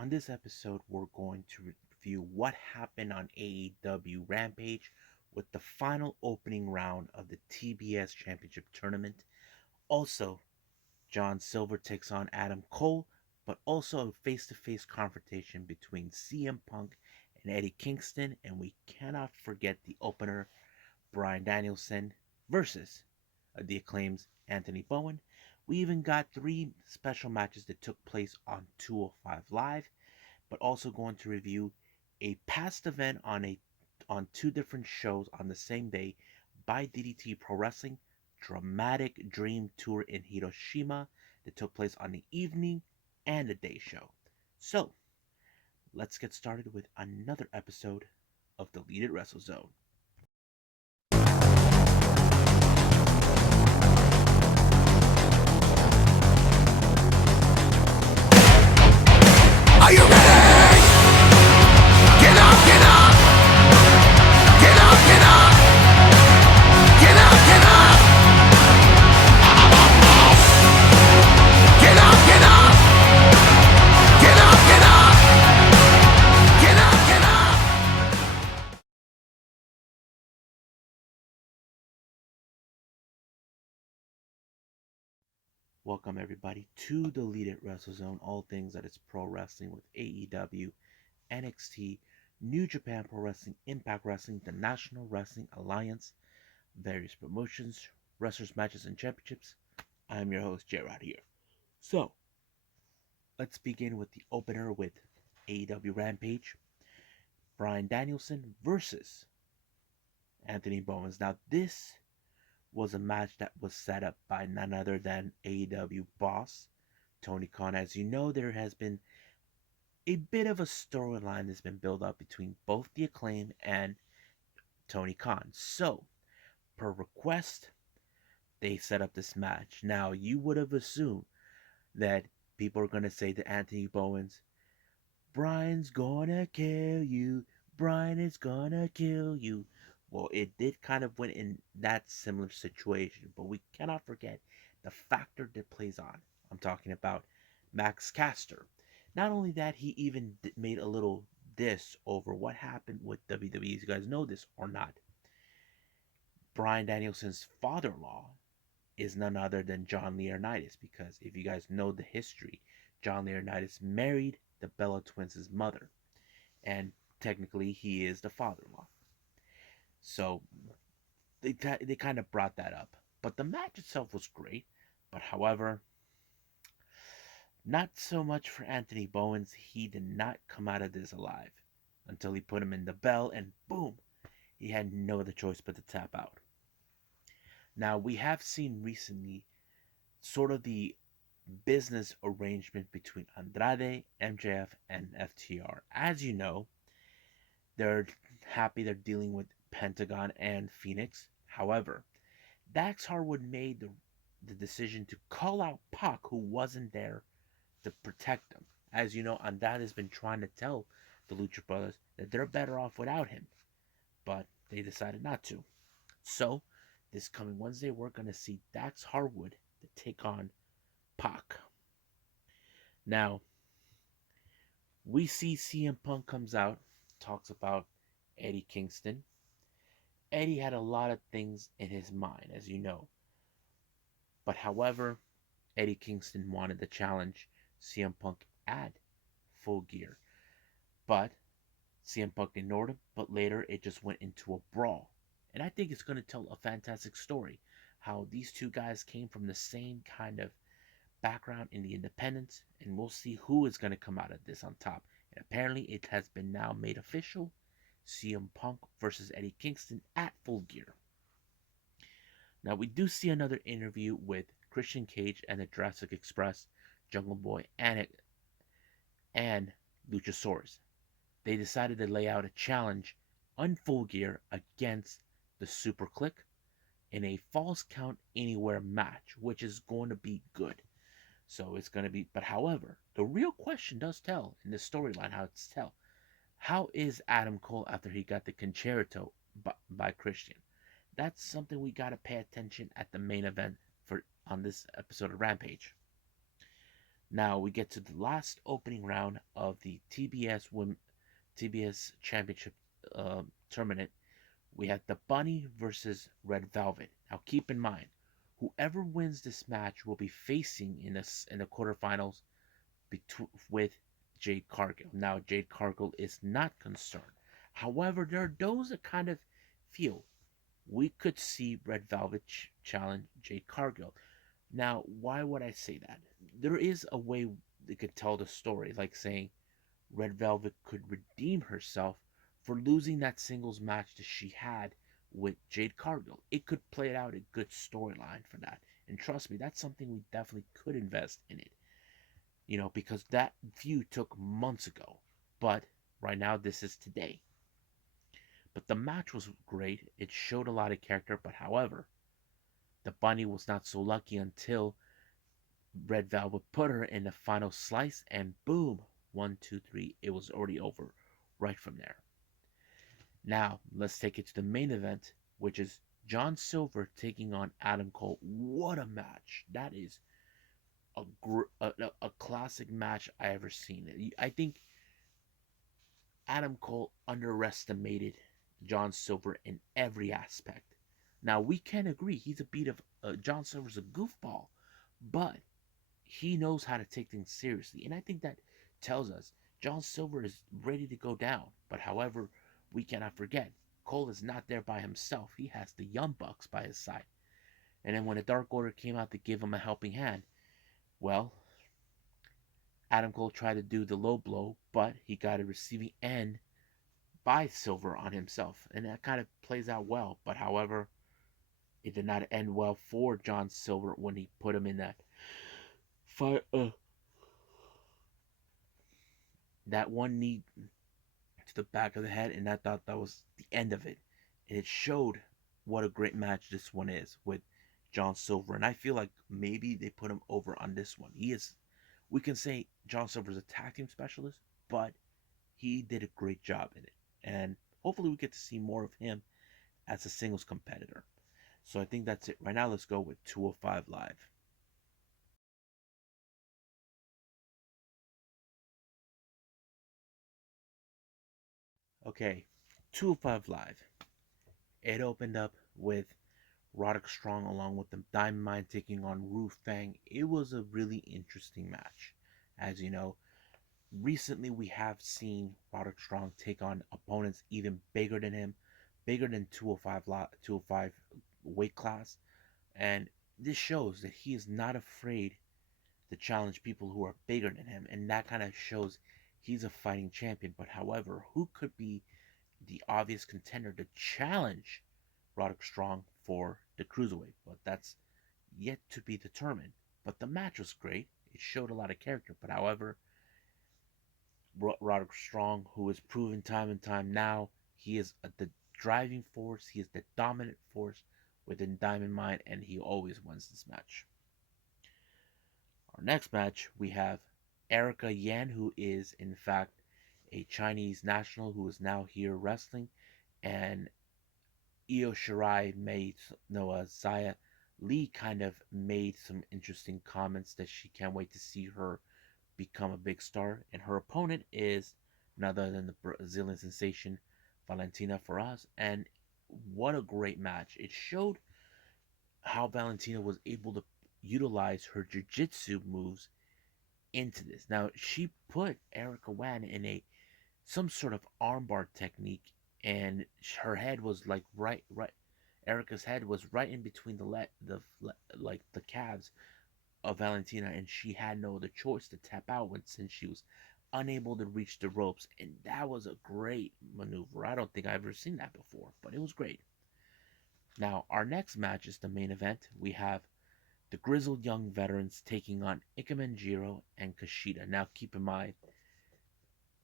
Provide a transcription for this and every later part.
On this episode, we're going to review what happened on AEW Rampage with the final opening round of the TBS Championship Tournament. Also, John Silver takes on Adam Cole, but also a face to face confrontation between CM Punk and Eddie Kingston. And we cannot forget the opener, Bryan Danielson versus the Acclaim's Anthony Bowen. We even got three special matches that took place on 205 Live, but also going to review a past event on two different shows on the same day by DDT Pro Wrestling, Dramatic Dream Tour in Hiroshima that took place on the evening and the day show. So, let's get started with another episode of Deleted Wrestle Zone. Are you ready? Get up, get up! Get up, get up! Get up, get up! Get up, get up! Get up, get up! Get up, get up! Welcome everybody to Deleted Wrestle Zone, all things that is pro wrestling with AEW, NXT, New Japan Pro Wrestling, Impact Wrestling, the National Wrestling Alliance, various promotions, wrestlers, matches, and championships. I'm your host, Gerard here. So, let's begin with the opener with AEW Rampage, Bryan Danielson versus Anthony Bowens. Now, this was a match that was set up by none other than AEW boss Tony Khan. As you know, there has been a bit of a storyline that's been built up between both the Acclaim and Tony Khan. So, per request, they set up this match. Now, you would have assumed that people are going to say to Anthony Bowens, Brian's gonna kill you. Brian is gonna kill you. Well, it did kind of went in that similar situation, but we cannot forget the factor that plays on. I'm talking about Max Caster. Not only that, he even made a little diss over what happened with WWE. You guys know this or not? Bryan Danielson's father-in-law is none other than John Laurinaitis, because if you guys know the history, John Laurinaitis married the Bella Twins' mother, and technically he is the father-in-law. So they kind of brought that up, but the match itself was great. But however, not so much for Anthony Bowens. He did not come out of this alive until he put him in the bell, and boom, he had no other choice but to tap out. Now we have seen recently sort of the business arrangement between Andrade, MJF, and FTR. As you know, they're happy they're dealing with Pentagon and Phoenix. However, Dax Harwood made the decision to call out Pac, who wasn't there to protect them. As you know, Andrade has been trying to tell the Lucha Brothers that they're better off without him, but they decided not to. So, this coming Wednesday, we're going to see Dax Harwood to take on Pac. Now, we see CM Punk comes out, talks about Eddie Kingston. Eddie had a lot of things in his mind, as you know. But however, Eddie Kingston wanted to challenge CM Punk at Full Gear. But CM Punk ignored him, but later it just went into a brawl. And I think it's going to tell a fantastic story. How these two guys came from the same kind of background in the independents, and we'll see who is going to come out of this on top. And apparently it has been now made official. CM Punk versus Eddie Kingston at Full Gear. Now we do see another interview with Christian Cage and the Jurassic Express, Jungle Boy, and Luchasaurus. They decided to lay out a challenge on Full Gear against the Super Click in a false count anywhere match, which is going to be good. So it's going to be, but however, the real question does tell in the storyline how it's tell. How is Adam Cole after he got the concerto by Christian? That's something we got to pay attention at the main event for on this episode of Rampage. Now we get to the last opening round of the TBS Championship tournament. We have the Bunny versus Red Velvet. Now keep in mind, whoever wins this match will be facing in the quarterfinals with Jade Cargill. Now Jade Cargill is not concerned. However, there are those that kind of feel we could see Red Velvet challenge Jade Cargill. Now, why would I say that? There is a way they could tell the story, like saying Red Velvet could redeem herself for losing that singles match that she had with Jade Cargill. It could play out a good storyline for that. And trust me, that's something we definitely could invest in it. Because that feud took months ago. But right now, this is today. But the match was great. It showed a lot of character. But however, the bunny was not so lucky until Red Velvet put her in the final slice, and boom, 1, 2, 3, it was already over right from there. Now, let's take it to the main event, which is John Silver taking on Adam Cole. What a match! That is a classic match I ever seen. I think Adam Cole underestimated John Silver in every aspect. Now, we can agree he's a beat of John Silver's a goofball, but he knows how to take things seriously. And I think that tells us John Silver is ready to go down. But however, we cannot forget, Cole is not there by himself. He has the Young Bucks by his side. And then when the Dark Order came out to give him a helping hand, well, Adam Cole tried to do the low blow, but he got a receiving end by Silver on himself. And that kind of plays out well. But however, it did not end well for John Silver when he put him in that fight. That one knee to the back of the head, and I thought that was the end of it. And it showed what a great match this one is with John Silver. And I feel like maybe they put him over on this one. We can say John Silver's a tag team specialist, but he did a great job in it. And hopefully we get to see more of him as a singles competitor. So I think that's it. Right now, let's go with 205 Live. Okay, 205 Live. It opened up with Roderick Strong along with the Diamond Mine taking on Ru Fang. It was a really interesting match. As you know, recently we have seen Roderick Strong take on opponents even bigger than him, bigger than 205 weight class, and this shows that he is not afraid to challenge people who are bigger than him, and that kind of shows he's a fighting champion. But however, who could be the obvious contender to challenge Roderick Strong for the cruiserweight? But that's yet to be determined. But the match was great. It showed a lot of character. But however, Roderick Strong, who has proven time and time now, he is the driving force. He is the dominant force within Diamond Mine, and he always wins this match. Our next match, we have Erica Yan, who is in fact a Chinese national who is now here wrestling, and Io Shirai made Zaya Lee kind of made some interesting comments that she can't wait to see her become a big star. And her opponent is none other than the Brazilian sensation Valentina Feroz. And what a great match! It showed how Valentina was able to utilize her jiu-jitsu moves into this. Now she put Erica Wan in a some sort of armbar technique, and her head was like right. Erica's head was right in between the calves of Valentina, and she had no other choice to tap out when since she was unable to reach the ropes, and that was a great maneuver. I don't think I've ever seen that before, but it was great. Now our next match is the main event. We have the grizzled young veterans taking on Ikemen and Kushida. Now keep in mind,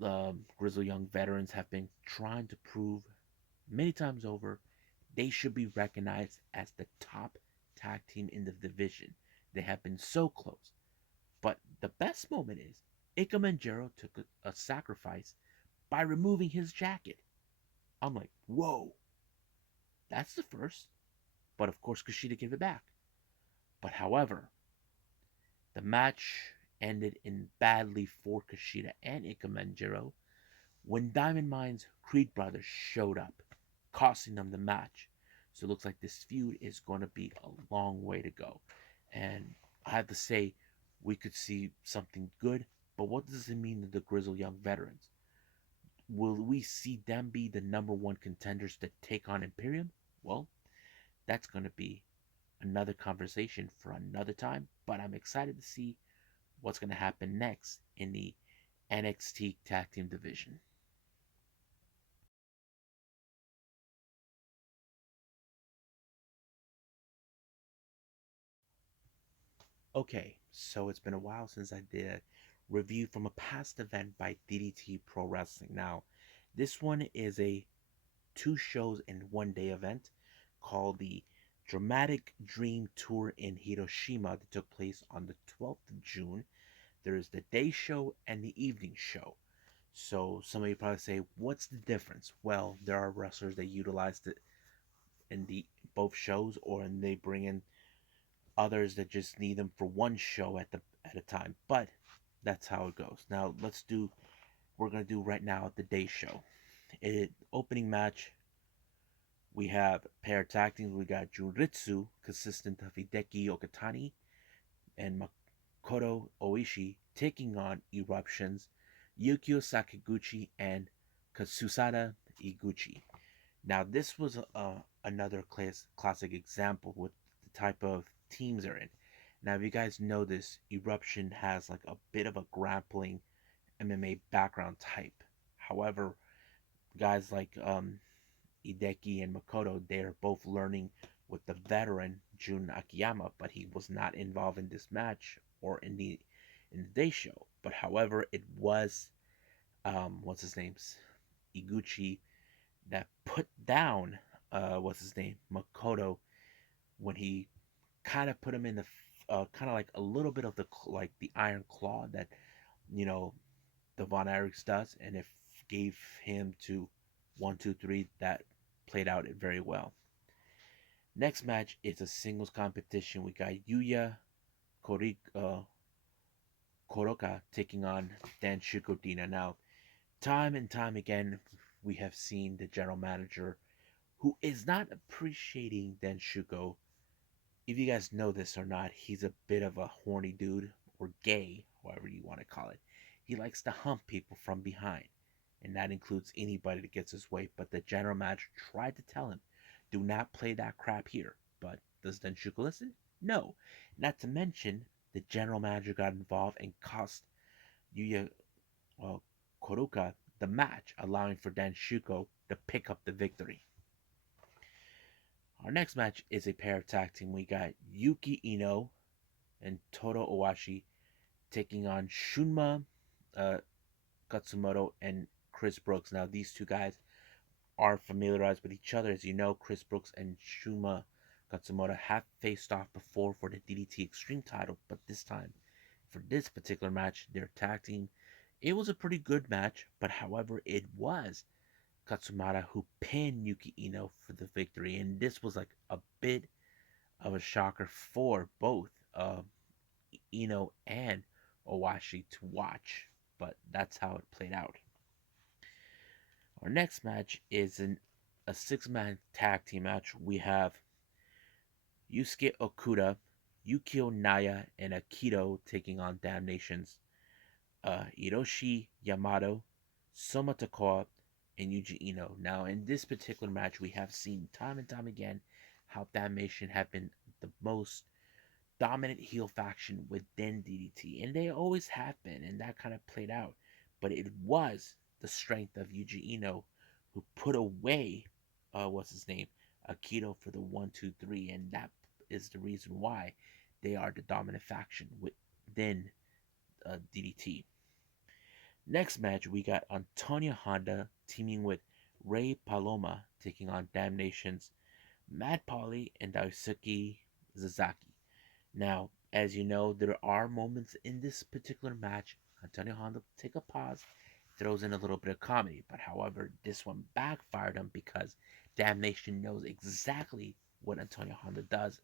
the grizzled young veterans have been trying to prove many times over they should be recognized as the top tag team in the division. They have been so close. But the best moment is Ikemen took a sacrifice by removing his jacket. I'm like, whoa, that's the first. But of course, Kushida gave it back. But however, the match ended in badly for Kushida and Ikemenjiro when Diamond Mine's Creed brothers showed up, costing them the match. So it looks like this feud is going to be a long way to go. And I have to say, we could see something good, but what does it mean to the Grizzled Young veterans? Will we see them be the number one contenders to take on Imperium? Well, that's going to be another conversation for another time, but I'm excited to see what's going to happen next in the NXT Tag Team division. Okay, so it's been a while since I did a review from a past event by DDT Pro Wrestling. Now, this one is a two shows in one day event called the Dramatic Dream Tour in Hiroshima that took place on the 12th of June. There is the day show and the evening show. So some of you probably say, what's the difference? Well, there are wrestlers that utilized it in the both shows, or they bring in others that just need them for one show at a time. But that's how it goes. Now we're gonna do right now the day show. Opening match, we have pair tag teams. We got Juritsu, consistent of Hideki Okatani and Makoto Oishi, taking on Eruptions, Yukio Sakaguchi and Katsusada Iguchi. Now, this was another classic example with the type of teams they're in. Now, if you guys know this, Eruption has like a bit of a grappling MMA background type. However, guys like Hideki and Makoto, they are both learning with the veteran Jun Akiyama, but he was not involved in this match or in the day show. But however, it was what's his name's Iguchi that put down what's his name Makoto when he kind of put him in the kind of like a little bit of the like the iron claw that you know the Von Erichs does, and it gave him to 1 2 3 that played out it very well. Next match is a singles competition. We got Yuya Koroka taking on Dan Shukodina. Now, time and time again, we have seen the general manager who is not appreciating Dan Shuko. If you guys know this or not, he's a bit of a horny dude, or gay, however you want to call it. He likes to hump people from behind, and that includes anybody that gets his way. But the general manager tried to tell him, do not play that crap here. But does Denshuko listen? No. Not to mention, the general manager got involved and cost Yuya well, Koruka the match, allowing for Denshuko to pick up the victory. Our next match is a pair of tag team. We got Yuki Ino and Toto Owashi taking on Shunma uh, Katsumoto and Chris Brooks. Now, these two guys are familiarized with each other. As you know, Chris Brooks and Shunma Katsumoto have faced off before for the DDT Extreme title, but this time, for this particular match, their tag team, it was a pretty good match, but however, it was Katsumata who pinned Yuki Ino for the victory, and this was like a bit of a shocker for both Ino and Owashi to watch, but that's how it played out. Our next match is a six-man tag team match. We have Yusuke Okuda, Yukio Naya, and Akito taking on Damnation's Hiroshi Yamato, Soma Takao, and Yuji Ino. Now, in this particular match, we have seen time and time again how Damnation have been the most dominant heel faction within DDT, and they always have been, and that kind of played out. But it was the strength of Yuji Ino who put away, what's his name, Akito for the 1 2 3, and that is the reason why they are the dominant faction within DDT. Next match, we got Antonio Honda teaming with Ray Paloma taking on Damnation's Matt Polly and Daisuke Zazaki. Now, as you know, there are moments in this particular match. Antonio Honda take a pause, throws in a little bit of comedy, but however, this one backfired him because Damnation knows exactly what Antonio Honda does,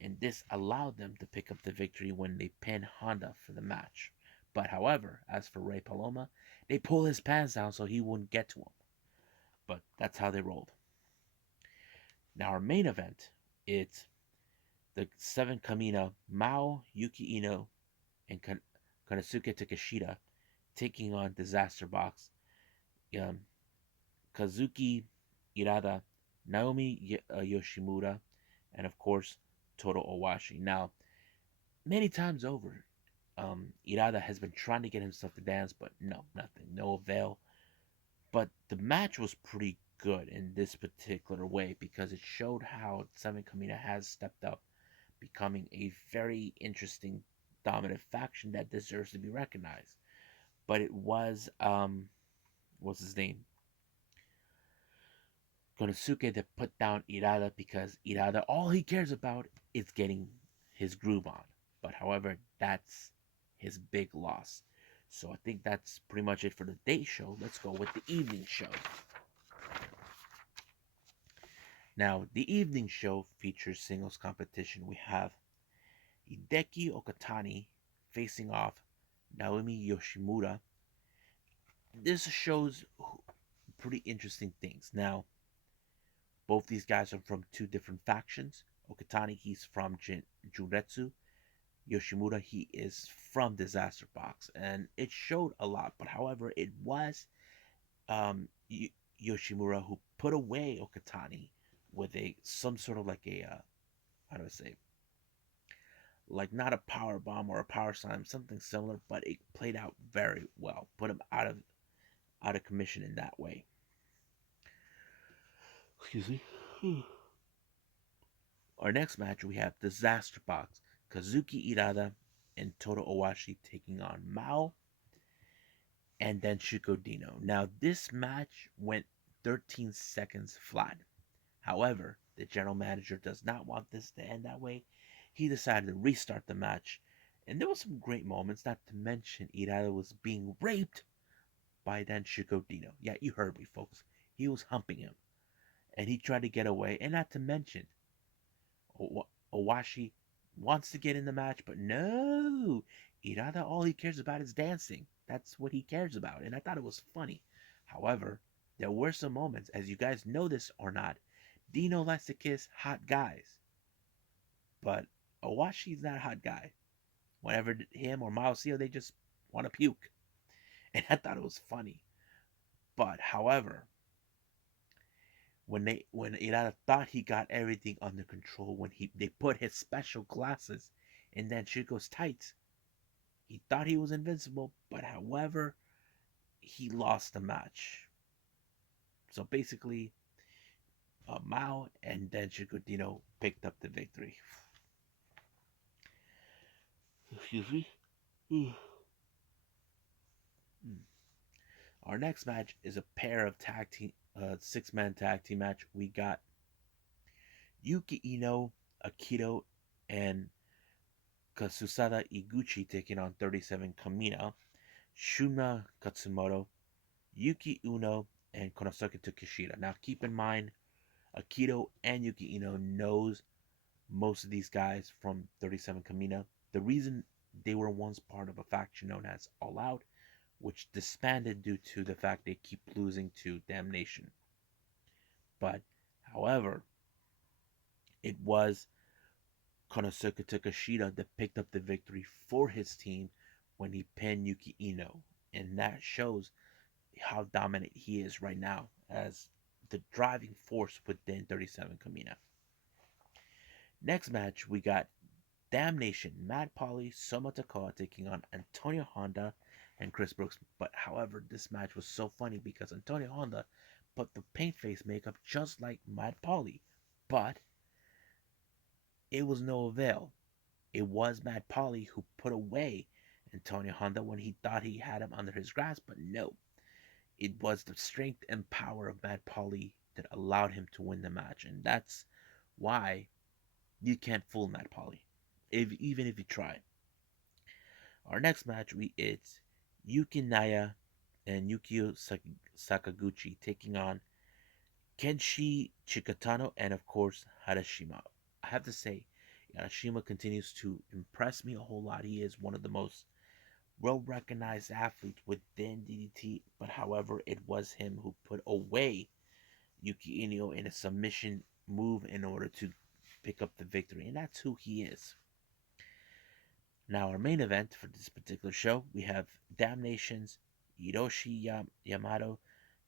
and this allowed them to pick up the victory when they pinned Honda for the match. But however, as for Ray Paloma, they pull his pants down so he wouldn't get to him. But that's how they rolled. Now our main event, it's the Seven Kamina, Mao, Yuki Ino, and Konosuke Takeshita taking on Disaster Box, um, Kazuki Irada, Naomi Yoshimura, and of course Toru Owashi. Now, many times over, Irada has been trying to get himself to dance, but no, nothing, no avail. But the match was pretty good in this particular way because it showed how Seven Kamina has stepped up, becoming a very interesting dominant faction that deserves to be recognized. But it was what's his name? Konosuke that put down Irada because Irada all he cares about is getting his groove on. But however, that's his big loss. So I think that's pretty much it for the day show. Let's go with the evening show. Now, the evening show features singles competition. We have Hideki Okatani facing off Naomi Yoshimura. This shows pretty interesting things. Now, both these guys are from two different factions. Okatani, he's from Juretsu. Yoshimura, he is from Disaster Box. And it showed a lot. But however, it was Yoshimura who put away Okatani with some sort of like how do I say, like not a power bomb or a power slam, something similar, but it played out very well. Put him out of commission in that way. Excuse me. Our next match we have Disaster Box, Kazuki Irada and Toru Owashi taking on Mao and then Shuko Dino. Now this match went 13 seconds flat. However, the general manager does not want this to end that way. He decided to restart the match, and there were some great moments, not to mention Irada was being raped by then Shuko Dino. Yeah, you heard me, folks. He was humping him, and he tried to get away, and not to mention, Owashi wants to get in the match, but no! Irada, all he cares about is dancing. That's what he cares about, and I thought it was funny. However, there were some moments, as you guys know this or not, Dino likes to kiss hot guys. But Owashi's not a hot guy. Whenever him or Mao see her, they just want to puke. And I thought it was funny. But however, when Irada thought he got everything under control, when they put his special glasses in then Shuko's tights, he thought he was invincible, but however, he lost the match. So basically, Mao and then Shuko Dino picked up the victory. Excuse me. Our next match is a pair of tag team, six-man tag team match. We got Yuki Ino, Akito, and Kasusada Iguchi taking on 37 Kamina, Shunma Katsumoto, Yuki Uno, and Konosuke Takeshita. Now keep in mind, Akito and Yuki Ino knows most of these guys from 37 Kamina. The reason they were once part of a faction known as All Out, which disbanded due to the fact they keep losing to Damnation. But, however, it was Konosuke Takeshita that picked up the victory for his team when he pinned Yuki Ino. And that shows how dominant he is right now as the driving force within 37 Kamina. Next match, we got Damnation, Mad Polly, Soma Takao taking on Antonio Honda and Chris Brooks. But however, this match was so funny because Antonio Honda put the paint face makeup just like Mad Polly. But it was no avail. It was Mad Polly who put away Antonio Honda when he thought he had him under his grasp, but no. It was the strength and power of Mad Polly that allowed him to win the match. And that's why you can't fool Mad Polly, even if you try. Our next match it's Yuki Naya and Yukio Sakaguchi taking on Kenshi Chikatano and of course Hiroshima. I have to say, Hiroshima continues to impress me a whole lot. He is one of the most well recognized athletes within DDT, but however, it was him who put away Yuki Ino in a submission move in order to pick up the victory, and that's who he is. Now, our main event for this particular show, we have Damnation's Hiroshi Yamato,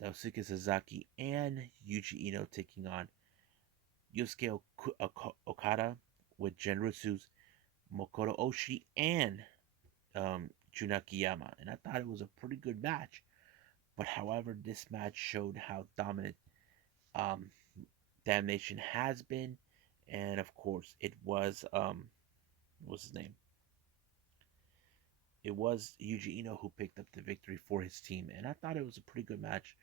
Daisuke Sasaki, and Yuji Ino taking on Yusuke Okada with Genritsu's Makoto Oshii and Junaki Yama. And I thought it was a pretty good match. But however, this match showed how dominant um, Damnation has been. And of course, it was, what's his name? It was Yuji Ino who picked up the victory for his team. And I thought it was a pretty good match.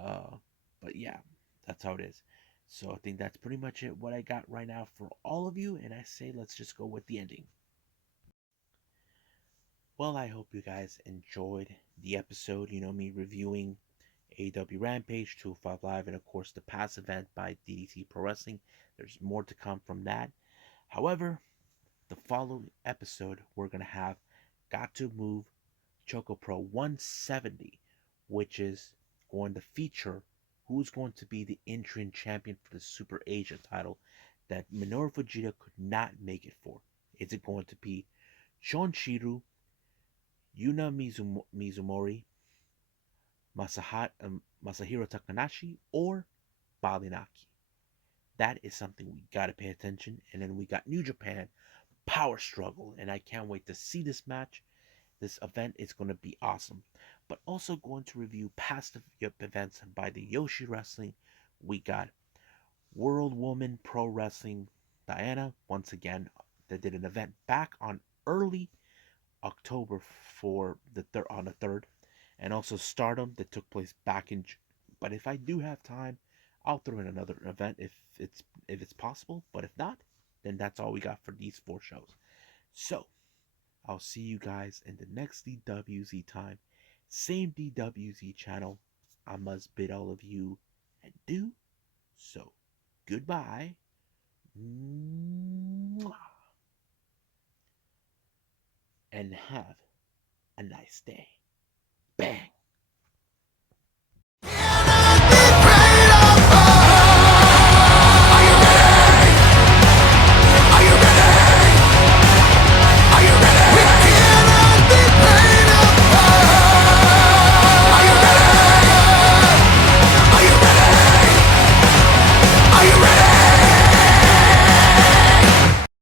Uh, but yeah, that's how it is. So I think that's pretty much it. What I got right now for all of you. And I say let's just go with the ending. Well, I hope you guys enjoyed the episode. You know, me reviewing AEW Rampage, 205 Live, and of course the past event by DDT Pro Wrestling. There's more to come from that. However, the following episode, we're going to have Got to Move Choco Pro 170, which is going to feature who's going to be the interim champion for the Super Asia title that Minoru Fujita could not make it for. Is it going to be Shonshiru, Yuna Mizumori, Masahiro Takanashi, or Balinaki? That is something we got to pay attention. And then we got New Japan Power Struggle, and I can't wait to see this match. This event is going to be awesome. But also going to review past events by the Yoshi Wrestling. We got World Woman Pro Wrestling Diana, once again, they did an event back on early October for on the 3rd, and also Stardom that took place back in June. But if I do have time, I'll throw in another event if it's possible. But if not, then that's all we got for these 4 shows. So I'll see you guys in the next DWZ time. Same DWZ channel. I must bid all of you adieu. So goodbye. And have a nice day. Bang.